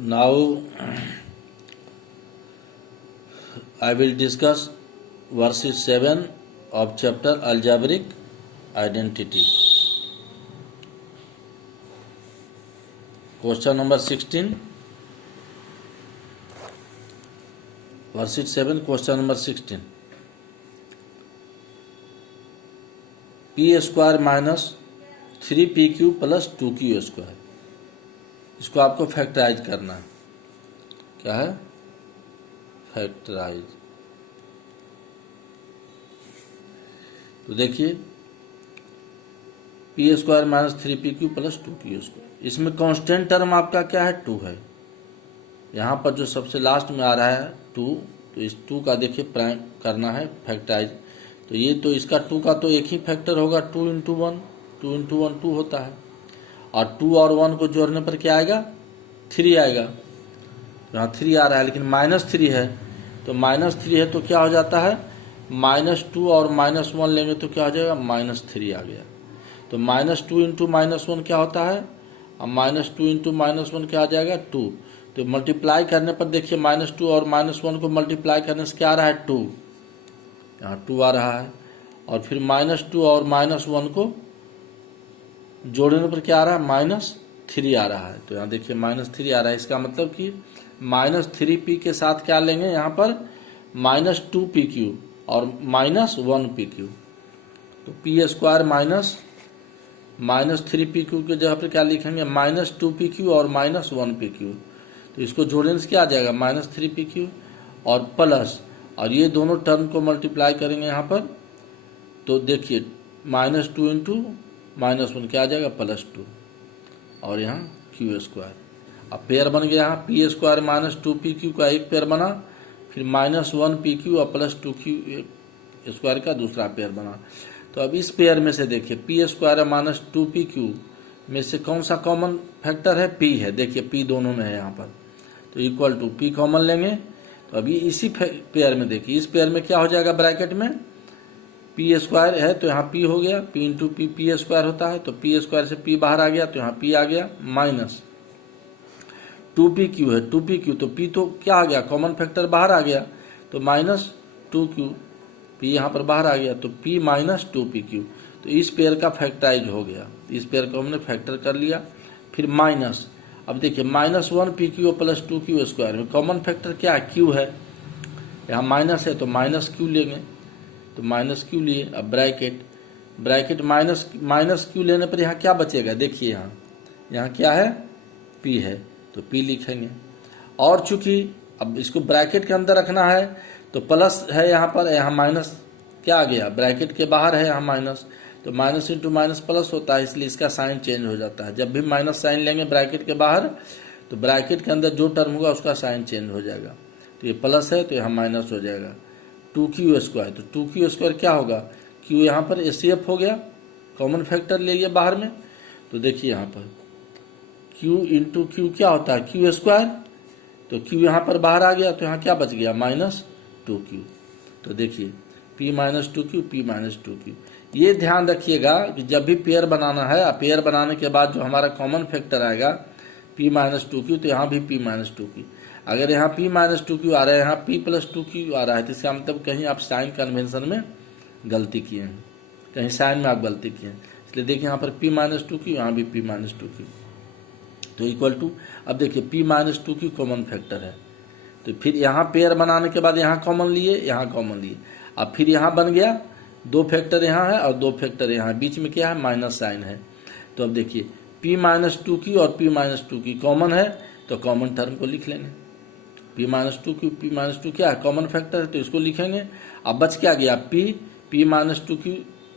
Now I will discuss verses 7 of chapter Algebraic Identity. Question number 16. Verses 7, question number 16. P square minus 3pq plus 2q square. इसको आपको factorise करना है. क्या है? Factorise. तो देखिए P square minus 3pq plus 2q square. इसमें constant term आपका क्या है? 2 है. यहाँ पर जो सबसे लास्ट में आ रहा है 2, तो इस 2 का देखिए प्राइम करना है फैक्टराइज. तो ये तो इसका 2 का तो एक ही फैक्टर होगा. 2 इंटू 1, 2 इंटू 1 2 होता है. और 2 और 1 को जोड़ने पर क्या आएगा? 3 आएगा. यहाँ 3 आ रहा है लेकिन -3 है. तो -3 है तो क्या हो जाता है? -2 और -1 लेंगे तो क्या हो जाएगा? -3 आ गया. तो -2 इंटू -1 क्या होता है? अब -2 इंटू -1 क्या आ जाएगा? 2. तो मल्टीप्लाई करने पर देखिए -2 और -1 को मल्टीप्लाई करने से क्या आ रहा है? 2. यहाँ 2 आ रहा है. और फिर -2 और -1 को जोड़ने पर क्या आ रहा है? -3 आ रहा है. तो यहाँ देखिए -3 आ रहा है. इसका मतलब कि -3p के साथ क्या लेंगे यहाँ पर? -2pq और -1pq. तो p स्क्वायर -3pq के जगह पर क्या लिखेंगे? -2pq और -1pq. तो इसको जोड़ने से क्या आ जाएगा? -3pq और प्लस, और ये दोनों टर्म को मल्टीप्लाई करेंगे यहाँ पर. तो देखिए -2 इंटू -1 क्या आ जाएगा? +2. और यहाँ q स्क्वायर. अब पेयर बन गया. यहाँ p स्क्वायर -2pq का एक पेयर बना, फिर -1pq और +2q स्क्वायर का दूसरा पेयर बना. तो अब इस पेयर में से देखिए p स्क्वायर -2pq में से कौन सा कॉमन फैक्टर है? p है. देखिए p दोनों में है यहाँ पर. तो इक्वल टू p कॉमन लेंगे. तो अभी इसी पेयर में देखिए, इस पेयर में क्या हो जाएगा? ब्रैकेट में p स्क्वायर है तो यहाँ p हो गया. p इंटू p स्क्वायर होता है. तो p स्क्वायर से p बाहर आ गया तो यहाँ p आ गया. माइनस 2pq है. 2pq तो p तो क्या आ गया? कॉमन फैक्टर बाहर आ गया. तो -2q, p यहाँ पर बाहर आ गया. तो p -2pq. तो इस पेयर का फैक्टराइज हो गया. इस पेयर को हमने फैक्टर कर लिया. फिर माइनस, अब देखिए -1pq प्लस 2q स्क्वायर में कॉमन फैक्टर क्या है? q है. यहाँ माइनस है तो -q लेंगे. तो -q लिए. अब ब्रैकेट -q लेने पर यहाँ क्या बचेगा? देखिए यहाँ क्या है? p है. तो p लिखेंगे. और चूंकि अब इसको ब्रैकेट के अंदर रखना है तो प्लस है यहाँ पर, यहाँ माइनस क्या आ गया? ब्रैकेट के बाहर है यहाँ माइनस. तो माइनस इंटू माइनस प्लस होता है, इसलिए इसका साइन चेंज हो जाता है. जब भी माइनस साइन लेंगे ब्रैकेट के बाहर तो ब्रैकेट के अंदर जो टर्म होगा उसका साइन चेंज हो जाएगा. तो ये प्लस है तो यहाँ माइनस हो जाएगा. 2q square. तो 2q स्क्वायर क्या होगा? q यहाँ पर एचसीएफ हो गया, कॉमन फैक्टर ले लिया बाहर में. तो देखिए यहाँ पर q इंटू क्यू क्या होता है? q square. तो q यहाँ पर बाहर आ गया तो यहाँ क्या बच गया? -2q. तो देखिए p -2q, p -2q. ये ध्यान रखिएगा कि जब भी पेयर बनाना है, पेयर बनाने के बाद जो हमारा कॉमन फैक्टर आएगा p -2q, तो यहाँ भी p -2q. अगर यहाँ p -2q आ रहा है, यहाँ p + 2q आ रहा है, तो इसका मतलब कहीं आप साइन कन्वेंशन में गलती किए हैं, कहीं साइन में आप गलती किए हैं. इसलिए देखिए यहाँ पर p -2q, यहाँ भी p -2q. तो इक्वल टू, अब देखिए p -2q कॉमन फैक्टर है. तो फिर यहाँ पेयर बनाने के बाद यहाँ कॉमन लिए, यहाँ कॉमन लिए. अब फिर यहाँ बन गया 2 फैक्टर यहाँ है और 2 फैक्टर यहाँ है. बीच में क्या है? माइनस साइन है. तो अब देखिए p -2q और p -2q कॉमन है तो कॉमन टर्म को लिख लेंगे. p -2q, p -2 क्या है? कॉमन फैक्टर है तो इसको लिखेंगे. अब बच क्या गया? p -2q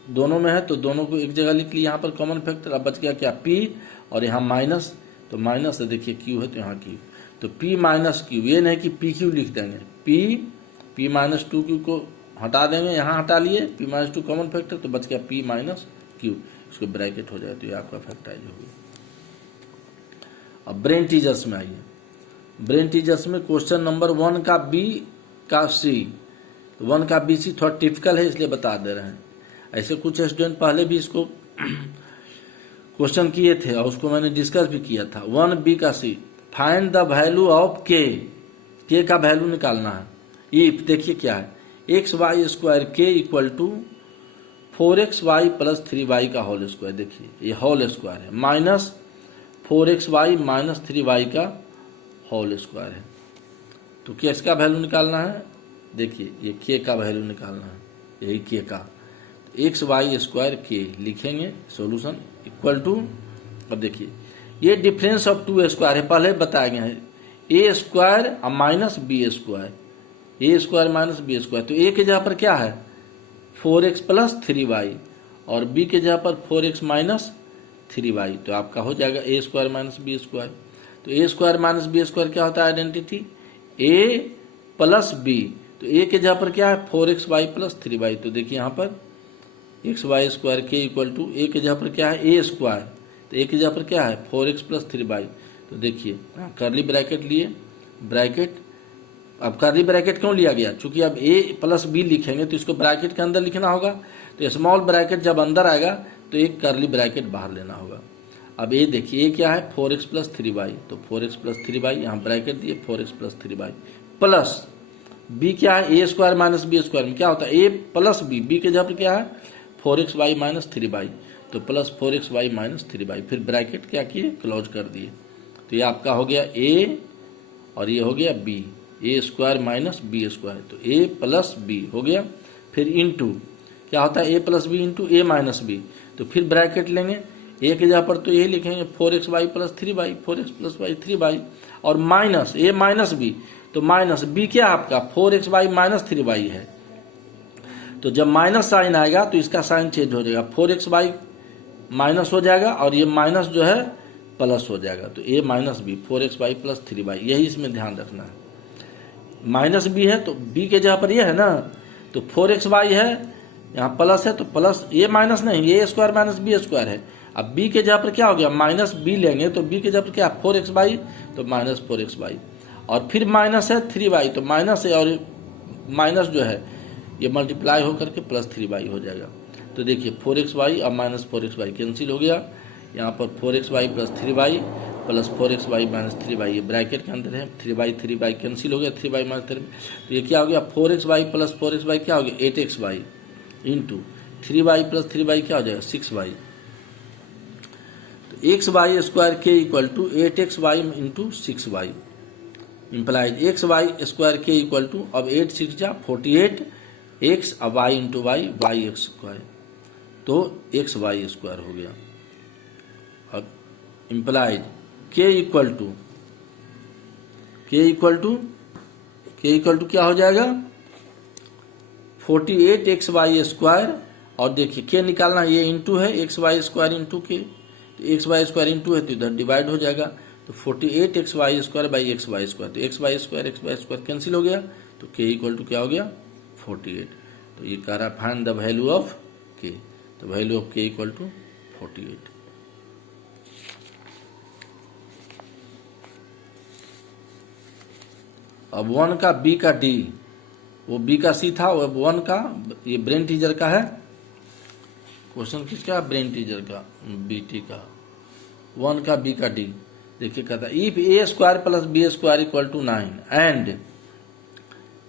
दोनों में है तो दोनों को एक जगह लिख लिया यहाँ पर कॉमन फैक्टर. अब बच गया क्या? p और यहाँ माइनस. तो माइनस है, देखिए q है तो यहाँ q. तो p -q, ये नहीं कि pq लिख देंगे. p -2q को हटा देंगे, यहाँ हटा लिए p -2 कॉमन फैक्टर, तो बच गया p -q. इसको ब्रैकेट हो जाए तो ये आपका फैक्टराइज हो गया. अब ब्रेन टीचर्स में आइए. ब्रेन टीचर्स में क्वेश्चन नंबर 1 का b का c. तो 1 का b c थोड़ा टिपिकल है इसलिए बता दे रहे हैं. ऐसे कुछ स्टूडेंट पहले भी इसको क्वेश्चन किए थे और उसको मैंने डिस्कस भी किया था. 1b का c find the value of k का वैल्यू निकालना है। इफ देखिए क्या है, एक्स वाई स्क्वायर के equal to 4xy plus 3y का होल स्क्वायर, देखिए ये होल स्क्वायर है, माइनस 4xy माइनस 3y का होल स्क्वायर है। तो क्या इसका वैल्यू निकालना है, देखिए ये के का वैल्यू निकालना है, यही के का। एक्स वाई स्क्वायर के लिखेंगे सोल्यूशन इक्वल टू, अब देखिए ये डिफरेंस ऑफ टू स्क्वायर है, पहले बताया गया है, ए स्क्वायर और minus B square, A square minus B square. तो ए के जगह पर क्या है 4x प्लस 3y और बी के जगह पर 4x माइनस 3y, तो आपका हो जाएगा ए स्क्वायर माइनस बी स्क्वायर। तो A square minus B square क्या होता है आइडेंटिटी, ए प्लस बी, तो ए के जगह पर क्या है 4xy प्लस 3y, तो देखिए यहाँ पर एक्स वाई स्क्वायर के इक्वल टू ए के जगह पर क्या है ए स्क्वायर, तो ए के जगह पर क्या है 4x प्लस 3y। तो देखिए कर्ली ब्रैकेट लिए, ब्रैकेट, अब कर्ली ब्रैकेट क्यों लिया गया, चूंकि अब ए प्लस बी लिखेंगे तो इसको ब्रैकेट के अंदर लिखना होगा, तो स्मॉल ब्रैकेट जब अंदर आएगा तो एक कर्ली ब्रैकेट बाहर लेना होगा। अब ये देखिए ये क्या है 4x प्लस 3y, तो 4x प्लस 3y यहाँ ब्रैकेट दिए 4x plus 3y plus b क्या है A square minus B square में क्या होता है ए प्लस बी, बी के जगह पर क्या है 4xy माइनस 3y, तो प्लस 4xy माइनस 3y, फिर ब्रैकेट क्या किए क्लोज कर दिए। तो ये आपका हो गया a और ये हो गया b, a square minus B square, तो a प्लस बी हो गया। फिर इंटू क्या होता है a plus b into A minus b, तो फिर ब्रैकेट लेंगे, a के जगह पर तो ये लिखेंगे 4xy plus 3y, 4x plus y 3y और माइनस a माइनस बी, तो माइनस b क्या आपका 4xy माइनस 3y है, तो जब माइनस साइन आएगा तो इसका साइन चेंज हो जाएगा, 4xy माइनस हो जाएगा और ये माइनस जो है प्लस हो जाएगा, तो a minus B 4xy plus 3y, यही इसमें ध्यान रखना है। माइनस बी है तो b के जगह पर ये है ना, तो 4xy है यहाँ प्लस है, तो प्लस ये माइनस नहीं, ये स्क्वायर माइनस बी स्क्वायर है। अब b के जगह पर क्या हो गया माइनस बी लेंगे, तो b के जगह पर क्या 4xy, तो माइनस 4xy और फिर माइनस है 3y, तो माइनस है और माइनस जो है ये मल्टीप्लाई होकर के प्लस 3y हो जाएगा। तो देखिए 4xy और माइनस 4xy कैंसिल हो गया, यहाँ पर 4xy plus 3y plus 4xy minus 3y, ये ब्रैकेट के अंदर है, 3y कैंसिल हो गया, 3y माइनस 3, तो ये क्या हो गया 4xy प्लस 4xy क्या हो गया 8xy into 3y plus 3y क्या हो जाएगा 6y। तो एक्स वाई स्क्वायर के equal to 8xy into 6y implies x Y square के इक्वल टू, अब 8 6 जा 48 एक्स अब y into y, y x square, तो एक्स वाई स्क्वायर हो गया। अब इम्प्लाइज के इक्वल टू क्या हो जाएगा 48 एक्स वाई स्क्वायर, और देखिए के निकालना, ये इंटू है एक्स वाई स्क्वायर इंटू के, तो एक्स वाई स्क्वायर इंटू है तो इधर डिवाइड हो जाएगा, तो 48 x Y square by x Y square, तो एक्स वाई स्क्वायर कैंसिल हो गया, तो के इक्वल टू क्या हो गया 48। तो ये कह रहा फाइंड द वैल्यू ऑफ के, तो वैल्यू ऑफ के इक्वल टू 48। अब 1 का b का d, वो b का c था, अब 1 का, ये ब्रेन टीचर का है क्वेश्चन, किसका ब्रेन टीचर का बीटी का, 1 का b का d। देखिए कहता है if A square plus B square equal to 9 and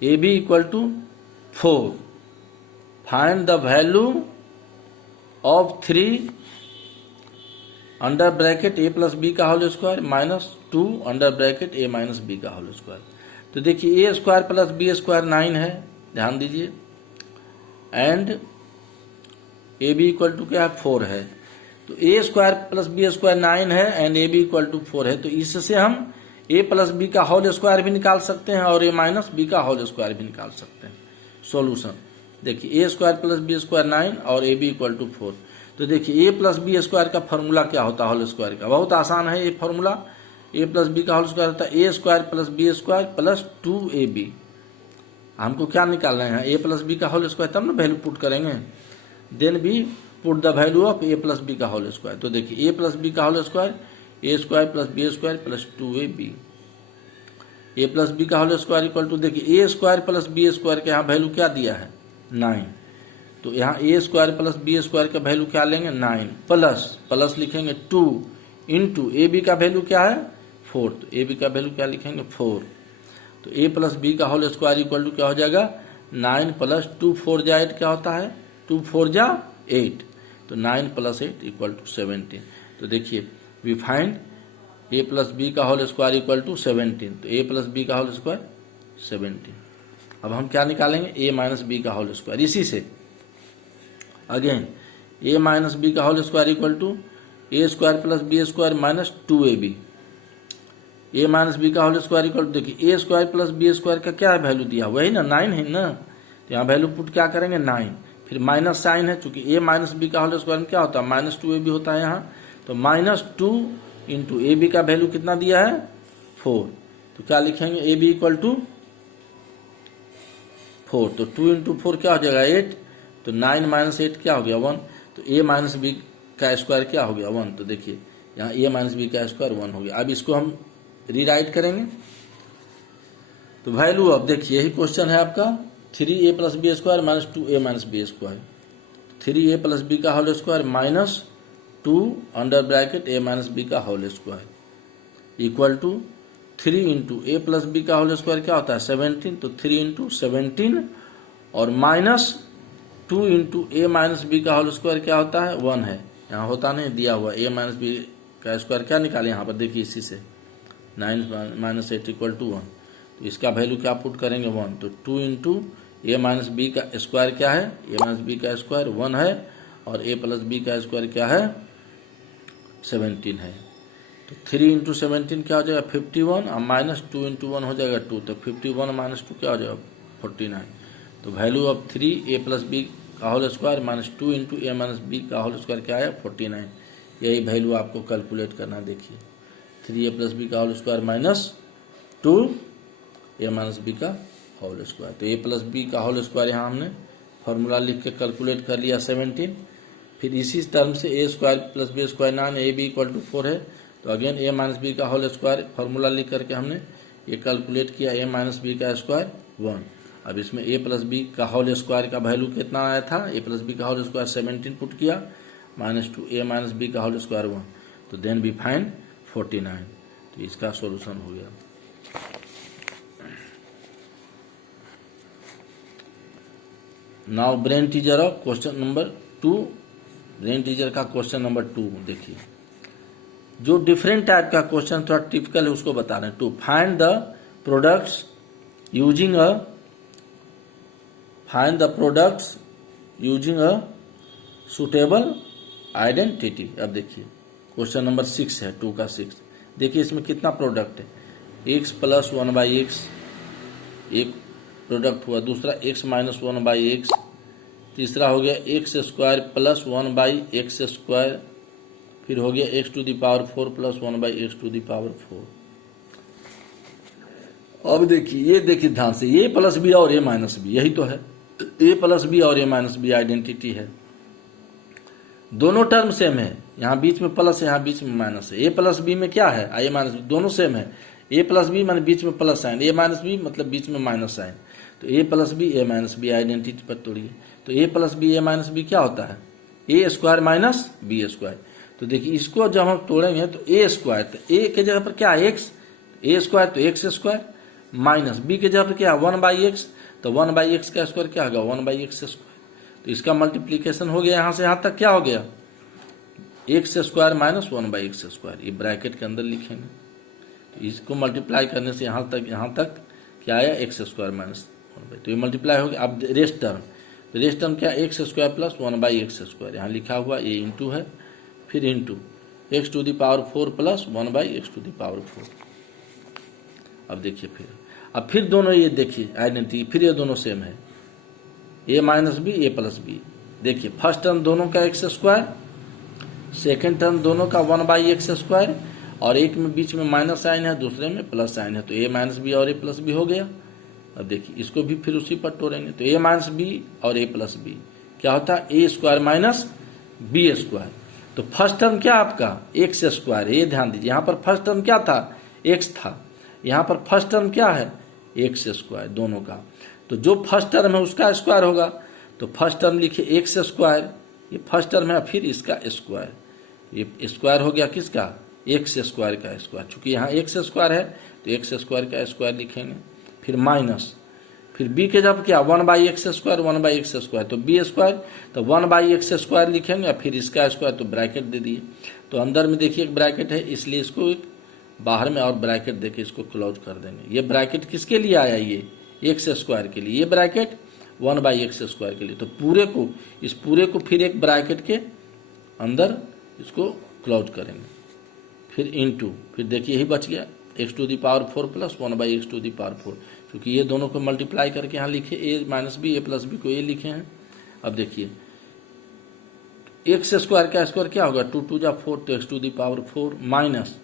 A B equal to 4, find the value of 3 under bracket A plus B का whole square minus 2 under bracket A minus B का whole square. तो देखिए ए square plus B square 9 है, ध्यान दीजिए, and A B equal to क्या है 4 है, तो A square plus B square 9 है and A B equal to 4 है, तो इससे हम ए प्लस बी का होल स्क्वायर भी निकाल सकते हैं और ए माइनस बी का होल स्क्वायर भी निकाल सकते हैं। सॉल्यूशन देखिए ए स्क्वायर प्लस बी स्क्वायर 9 और ए बी इक्वल टू 4, तो देखिए ए प्लस बी स्क्वायर का फॉर्मूला क्या होता है होल स्क्वायर का, बहुत आसान है ये फॉर्मूला, ए प्लस बी का होल स्क्वायर होता है A square plus B square plus 2ab। हमको क्या निकालना है ए प्लस बी का होल स्क्वायर, तब ना वैल्यू पुट करेंगे, then be put the value of A plus B का होल स्क्वायर। तो देखिए ए प्लस बी का whole square A square plus B square plus 2ab, A plus B का whole square equal to, देखिए ए square plus B square के यहाँ value क्या दिया है 9, तो यहाँ ए स्क्वायर प्लस बी स्क्वायर का वैल्यू क्या लेंगे 9 प्लस लिखेंगे 2 इंटू ए बी का वैल्यू क्या है 4, तो ए बी का वैल्यू क्या लिखेंगे 4। तो ए प्लस बी का होल स्क्वायर इक्वल टू क्या हो जाएगा 9 प्लस 2 4 जा 8 क्या होता है 2 4 जा 8, तो 9 प्लस 8 इक्वल टू 17। तो देखिए we find a plus B का होल स्क्वायर इक्वल टू 17, तो ए प्लस बी का होल स्क्वायर 17। अब हम क्या निकालेंगे ए माइनस बी का होल स्क्वायर। इसी से अगेन ए माइनस बी का whole square equal to a square plus B square minus 2ab। A minus B का होल स्क्वायर इक्वल टू देखिए ए स्क्वायर प्लस बी स्क्वायर का क्या वैल्यू दिया वही ना 9 है ना, तो यहाँ वैल्यू पुट क्या करेंगे 9, फिर माइनस साइन है चूंकि ए माइनस बी का होल स्क्वायर में क्या होता है माइनस 2ab होता है यहाँ, तो माइनस 2 इंटू ए बी का वैल्यू कितना दिया है 4, तो क्या लिखेंगे ए बी इक्वल टू 4, तो 2 इंटू 4 क्या हो जाएगा 8, तो 9 माइनस 8 क्या हो गया 1, तो ए माइनस बी का स्क्वायर क्या हो गया 1, तो देखिए यहाँ ए माइनस बी का स्क्वायर 1 हो गया। अब इसको हम रीराइट करेंगे, तो वैल्यू अब देखिए यही क्वेश्चन है आपका 3a plus B square minus 2a minus B square, 3a plus B का whole square minus 2 under bracket a minus B का whole square equal to 3 into A plus B का होल स्क्वायर क्या होता है 17, तो 3 into 17 और minus 2 into ए minus B का whole square क्या होता है 1 है, यहाँ होता नहीं दिया हुआ ए माइनस बी का स्क्वायर क्या निकाले यहाँ पर देखिए इसी से 9 माइनस 8 इक्वल टू 1, तो इसका वैल्यू क्या पुट करेंगे 1, तो 2 इंटू ए माइनस बी का स्क्वायर क्या है ए माइनस बी का स्क्वायर 1 है और ए प्लस बी का स्क्वायर क्या है 17 है, तो 3 इंटू 17 क्या हो जाएगा 51 और माइनस 2 इंटू 1 हो जाएगा 2, तो 51 माइनस 2 क्या हो जाएगा 49, तो value of 3 a plus B का होल स्क्वायर माइनस 2 इंटू ए माइनस बी का होल स्क्वायर क्या है 49, यही वैल्यू आपको कैलकुलेट करना है। देखिए 3a प्लस बी का whole square minus 2 A minus B का होल स्क्वायर, तो ए प्लस बी का होल स्क्वायर यहाँ हमने फॉर्मूला लिख के कैलकुलेट कर लिया 17, फिर इसी टर्म से A square plus B square 9 A B equal to 4 है, तो अगेन ए माइनस बी का होल स्क्वायर फॉर्मूला लिख करके हमने ये कैलकुलेट किया ए माइनस बी का स्क्वायर 1। अब इसमें ए प्लस बी का होल स्क्वायर का वैल्यू कितना आया था ए प्लस बी का होल स्क्वायर 17 पुट किया माइनस 2 ए माइनस बी का होल स्क्वायर 1, तो देन वी फाइंड 49, तो इसका सॉल्यूशन हो गया। Now brain teaser of question number 2, brain teaser का क्वेश्चन नंबर 2 देखिए, जो डिफरेंट टाइप का क्वेश्चन थोड़ा टिपिकल है उसको बता रहे हैं। To find the products using a suitable identity. अब देखिए क्वेश्चन नंबर 6 है 2 का 6, देखिए इसमें कितना प्रोडक्ट है x प्लस 1/x एक प्रोडक्ट हुआ, दूसरा x माइनस 1/x, तीसरा हो गया x square plus 1/x square, फिर हो गया x to the power 4 plus 1/x to the power 4। अब देखिए ये देखिए ध्यान से a प्लस बी और a माइनस बी यही तो है, a प्लस बी और a माइनस बी आइडेंटिटी है, दोनों टर्म सेम है, यहाँ बीच में प्लस है यहाँ बीच में माइनस है। a प्लस बी में क्या है a माइनस बी दोनों सेम है, a प्लस बी माने बीच में plus sign, a minus b मतलब बीच में माइनस साइन, तो a plus b a minus b identity पर तोड़िए, तो a plus b a minus b क्या होता है a square minus B square. तो देखिए इसको जब हम तोड़ेंगे तो a स्क्वायर, तो a के जगह पर क्या है x, a स्क्वायर तो x स्क्वायर माइनस b के जगह पर क्या है 1/x, तो 1/x का स्क्वायर क्या होगा 1/x स्क्वायर, तो इसका मल्टीप्लीकेशन हो गया यहाँ से यहाँ तक क्या हो गया x square minus 1/x square, ये ब्रैकेट के अंदर लिखेंगे, तो इसको मल्टीप्लाई करने से यहाँ तक क्या आया x स्क्वायर माइनस 1/, तो ये मल्टीप्लाई हो गया। अब रेस्ट टर्म, तो रेस्ट टर्म क्या x square plus 1/x square, यहाँ लिखा हुआ ये इंटू है, फिर into x to the power 4 plus 1/x to the power 4। अब देखिए फिर दोनों ये देखिए आइडेंटिटी, फिर ये दोनों सेम है a minus b a plus b, देखिए फर्स्ट टर्म दोनों का x स्क्वायर, सेकेंड टर्म दोनों का 1/x स्क्वायर, और एक में बीच में माइनस साइन है दूसरे में प्लस साइन है, तो a माइनस बी और a प्लस बी हो गया। अब देखिए इसको भी फिर उसी पर तोड़ेंगे, तो a माइनस बी और a प्लस बी क्या होता है a square minus B square, तो फर्स्ट टर्म क्या आपका x स्क्वायर है, ये ध्यान दीजिए यहाँ पर फर्स्ट टर्म क्या था x था, यहाँ पर फर्स्ट टर्म क्या है x स्क्वायर दोनों का, तो जो फर्स्ट टर्म है उसका स्क्वायर होगा, तो फर्स्ट टर्म लिखिए x स्क्वायर, ये फर्स्ट टर्म है, फिर इसका स्क्वायर, ये स्क्वायर हो गया किसका एक्स स्क्वायर का स्क्वायर, चूंकि यहाँ एक्स स्क्वायर है तो एक्स स्क्वायर का स्क्वायर लिखेंगे, फिर माइनस, फिर b के जब क्या 1/x स्क्वायर 1/x स्क्वायर, तो b स्क्वायर तो 1/x स्क्वायर लिखेंगे, फिर इसका स्क्वायर तो ब्रैकेट दे दिए। तो अंदर में देखिए एक ब्रैकेट है, इसलिए इसको एक बाहर में और ब्रैकेट देके इसको क्लोज कर देंगे। ये ब्रैकेट किसके लिए आया, ये एक्स स्क्वायर के लिए, ये ब्रैकेट 1/x स्क्वायर के लिए। तो पूरे को, इस पूरे को फिर एक ब्रैकेट के अंदर इसको क्लोज करेंगे, फिर इनटू, फिर देखिए यही बच गया x⁴ प्लस 1/x⁴, क्योंकि ये दोनों को मल्टीप्लाई करके यहाँ लिखे a minus b, a plus b को a लिखे हैं। अब देखिए एक्स स्क्वायर का स्क्वायर क्या होगा, 2 2 जा 4, तो x⁴ माइनस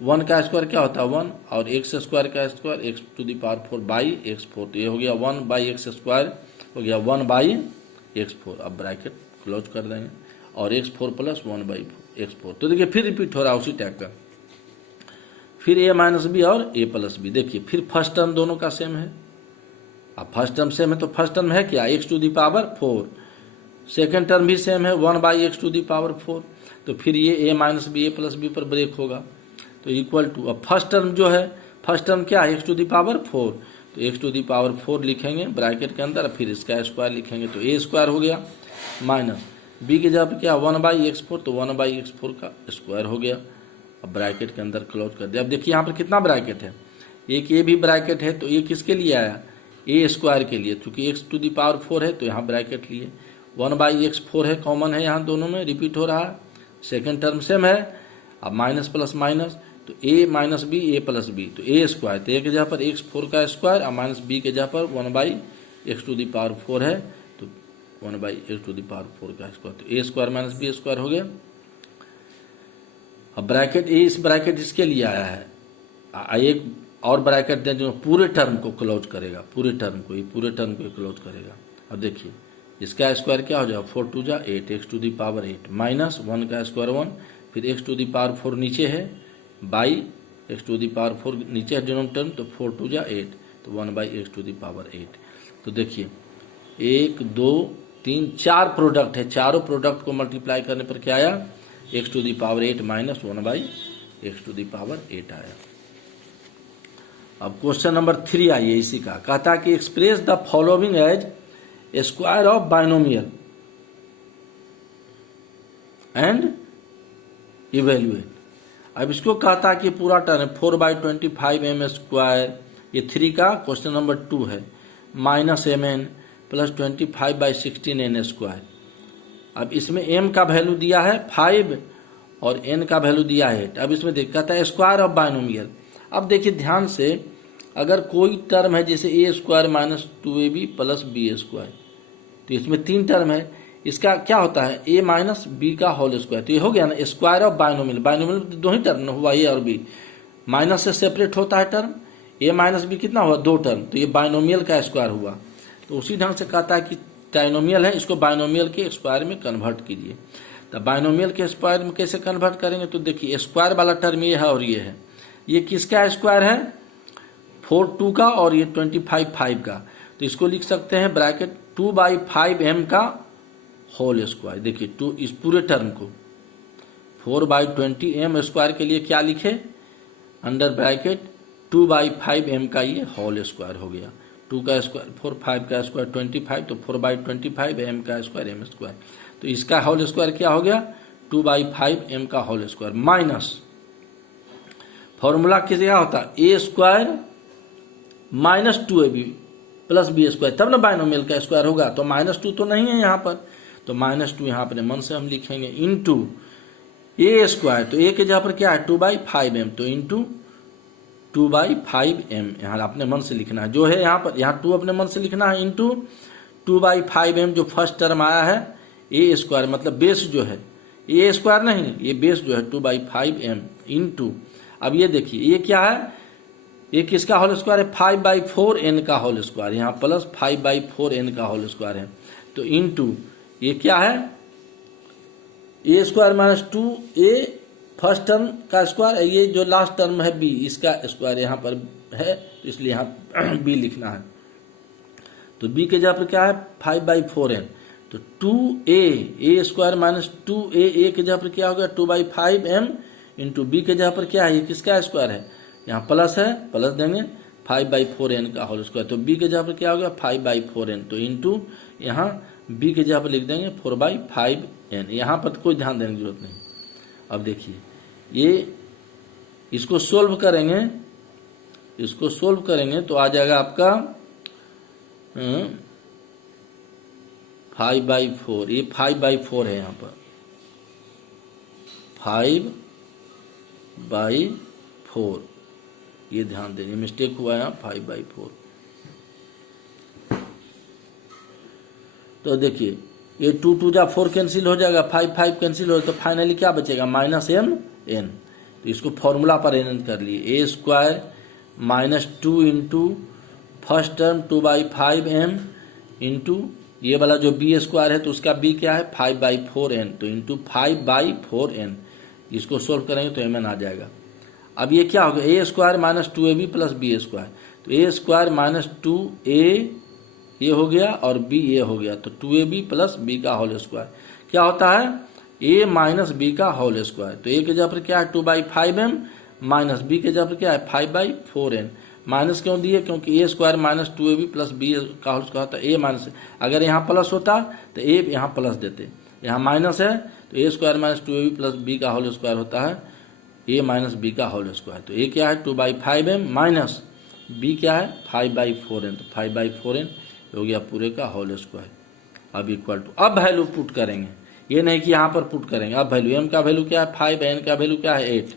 1 का स्क्वायर क्या होता है 1, और एक्स स्क्वायर का स्क्वायर x⁴/x4, तो ये हो गया 1/x स्क्वायर हो गया 1/x4। अब ब्रैकेट क्लोज कर देंगे और x4 प्लस 1/x4। तो देखिए फिर रिपीट हो रहा है उसी टाइप का, फिर a माइनस बी और a प्लस बी। देखिए फिर फर्स्ट टर्म दोनों का सेम है, अब फर्स्ट टर्म सेम है तो फर्स्ट टर्म है क्या x⁴, सेकेंड टर्म भी सेम है 1/x⁴, तो फिर ये a minus b a plus b पर ब्रेक होगा, तो इक्वल टू, अब फर्स्ट टर्म जो है, फर्स्ट टर्म क्या है x⁴, तो x⁴ लिखेंगे ब्रैकेट के अंदर, फिर इसका स्क्वायर लिखेंगे, तो a स्क्वायर हो गया, माइनस b के जगह क्या 1/x4, तो 1/x4 का स्क्वायर हो गया। अब ब्रैकेट के अंदर क्लोज कर दिया। अब देखिए यहाँ पर कितना ब्रैकेट है, एक ये भी ब्रैकेट है, तो ये किसके लिए आया, a स्क्वायर के लिए, क्योंकि x⁴ है तो यहाँ ब्रैकेट लिए, 1/x4 है, कॉमन है यहाँ दोनों में, रिपीट हो रहा है, सेकेंड टर्म सेम है। अब माइनस प्लस माइनस, तो a minus b a plus b, तो a स्क्वायर, तो a के जगह पर x4 का स्क्वायर, और माइनस b के जगह पर 1/x⁴ है, तो 1/x⁴ का स्क्वायर, तो a square minus b square हो गया। अब ब्रैकेट a, इस ब्रैकेट इसके लिए आया है, एक और ब्रैकेट दें जो पूरे टर्म को क्लोज करेगा, पूरे टर्म को, ये पूरे टर्म को क्लोज करेगा। अब देखिए इसका स्क्वायर क्या हो जाएगा 4 2 जा 8 x⁴ माइनस 1 का स्क्वायर 1, फिर x⁴ नीचे है बाई x⁴ नीचे है डिनोमिनेटर, तो 4 2 जा 8, तो 1/x⁴। तो देखिए 1 2 3 4 प्रोडक्ट है, चारों प्रोडक्ट को मल्टीप्लाई करने पर क्या आया x⁴ माइनस 1/x⁴ आया। अब क्वेश्चन नंबर 3 आइए इसी का, कहता है कि express the following as square of binomial and evaluate. अब इसको कहता है कि पूरा टर्म 4/25m स्क्वायर, ये 3 का क्वेश्चन नंबर 2 है, minus mn plus 25/16n square. अब इसमें m का वैल्यू दिया है 5 और n का वैल्यू दिया है 8। अब इसमें देख कहता है स्क्वायर ऑफ बाइनोमियल। अब देखिए ध्यान से, अगर कोई टर्म है जैसे a square minus 2ab plus b square, तो इसमें 3 टर्म है, इसका क्या होता है a माइनस बी का होल स्क्वायर, तो ये हो गया ना स्क्वायर ऑफ बाइनोमियल। बाइनोमियल दो ही टर्म हुआ, a और b, माइनस से सेपरेट होता है टर्म, a माइनस बी कितना हुआ 2 टर्म, तो ये बाइनोमियल का स्क्वायर हुआ। तो उसी ढंग से कहता है कि ट्राइनोमियल है, इसको बाइनोमियल के स्क्वायर में कन्वर्ट कीजिए। तो बाइनोमियल के स्क्वायर में कैसे कन्वर्ट करेंगे, तो देखिए स्क्वायर वाला टर्म ये है और ये है, ये किसका स्क्वायर है 4 2 का, और ये 25 5 का, तो इसको लिख सकते हैं ब्रैकेट 2/5m का होल स्क्वायर। देखिए 2 इस पूरे टर्म को 4/20m स्क्वायर के लिए क्या लिखे, अंडर ब्रैकेट 2/5m का ये होल स्क्वायर हो गया, 2 का स्क्वायर 4 5 का स्क्वायर 25, तो 4/25m का स्क्वायर m स्क्वायर, तो इसका होल स्क्वायर क्या हो गया 2/5m का होल स्क्वायर, माइनस फॉर्मूला किस क्या होता है a square minus 2ab plus b square, तब ना बाइनोमियल का स्क्वायर होगा। तो -2 तो नहीं है यहाँ पर, तो -2 यहाँ पर मन से हम लिखेंगे, इनटू a स्क्वायर, तो a के जगह पर क्या है 2/5m, तो इंटू 2/5m यहाँ अपने मन से लिखना है, जो है यहाँ पर, यहाँ 2 अपने मन से लिखना है, इंटू 2/5m जो फर्स्ट टर्म आया है a स्क्वायर, मतलब बेस जो है a स्क्वायर नहीं, ये बेस जो है 2/5m इंटू, अब ये देखिए ये क्या है, ये किसका होल स्क्वायर है 5/4n का होल स्क्वायर, यहाँ प्लस 5/4n का होल स्क्वायर है, तो इनटू ये क्या है a square minus 2a first term का स्क्वायर, ये जो लास्ट टर्म है b इसका स्क्वायर यहाँ पर है, तो इसलिए यहाँ b लिखना है। तो b के जगह पर क्या है 5/4n, तो 2a स्क्वायर माइनस 2a के जगह पर क्या हो गया 2/5m इंटू बी के जगह पर क्या है, ये किसका स्क्वायर है, यहाँ प्लस है, प्लस देंगे 5/4n का होल स्क्वायर। तो बी के जगह पर क्या हो गया 5/4n, तो इंटू यहाँ बी के जगह पर लिख देंगे 4/5n। यहाँ पर कोई ध्यान देने की जरूरत नहीं। अब देखिए ये इसको सोल्व करेंगे, इसको सोल्व करेंगे तो आ जाएगा आपका 5/4, ये 5/4 है, यहाँ पर 5/4, ये ध्यान देंगे, मिस्टेक हुआ है यहाँ 5/4। तो देखिए ये 2 2 जा 4 कैंसिल हो जाएगा, 5 5 कैंसिल हो, तो फाइनली क्या बचेगा -mn। तो इसको फॉर्मूला पर अरेंज कर लिए, a² -2 into first term 2/5m into ये वाला जो b² है तो उसका b क्या है 5/4n, तो इंटू 5/4n। इसको सोल्व करेंगे तो mn आ जाएगा। अब ये क्या होगा, a² -2ab प्लस b², तो a² -2a ये हो गया और b ये हो गया, तो 2ab प्लस b का होल स्क्वायर क्या होता है a माइनस b का होल स्क्वायर। तो a के जगह पर क्या है 2/5m माइनस b के जगह पर क्या है 5/4n। माइनस क्यों दिए, क्योंकि a² -2ab प्लस b का होल स्क्वायर होता है a माइनस, अगर यहाँ प्लस होता तो a यहाँ प्लस देते, यहाँ माइनस है तो a² -2ab प्लस b का होल स्क्वायर होता है a माइनस b का होल स्क्वायर। तो a क्या है 2/5m माइनस b क्या है 5/4n, तो 5/4n हो गया पूरे का होल स्क्वायर। अब इक्वल टू, अब वैल्यू पुट करेंगे, ये नहीं कि यहाँ पर पुट करेंगे, अब वैल्यू m का वैल्यू क्या है 5, n का वैल्यू क्या है 8।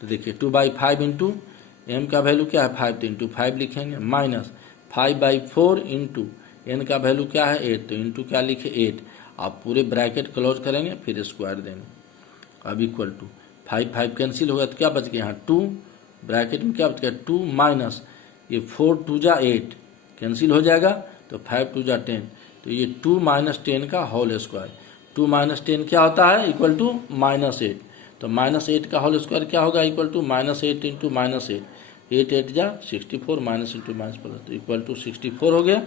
तो देखिए 2/5 इंटू m का वैल्यू क्या है 5, तो इंटू 5 लिखेंगे, माइनस 5/4 इंटू n का वैल्यू क्या है 8, तो इंटू क्या लिखे 8। आप पूरे ब्रैकेट क्लोज करेंगे फिर स्क्वायर देंगे। अब इक्वल टू 5 5 कैंसिल होगा तो क्या बच गया यहाँ 2, ब्रैकेट में क्या बच गया 2 माइनस ये 4 2 जा 8 कैंसिल हो जाएगा, तो 5 2 जा 10, तो ये 2 - 10 का होल स्क्वायर। 2 - 10 क्या होता है इक्वल टू -8, तो -8 का होल स्क्वायर क्या होगा इक्वल टू -8 इंटू -8, 8 8 जा 64 माइनस इंटू माइनस प्लस, तो इक्वल टू 64 हो गया।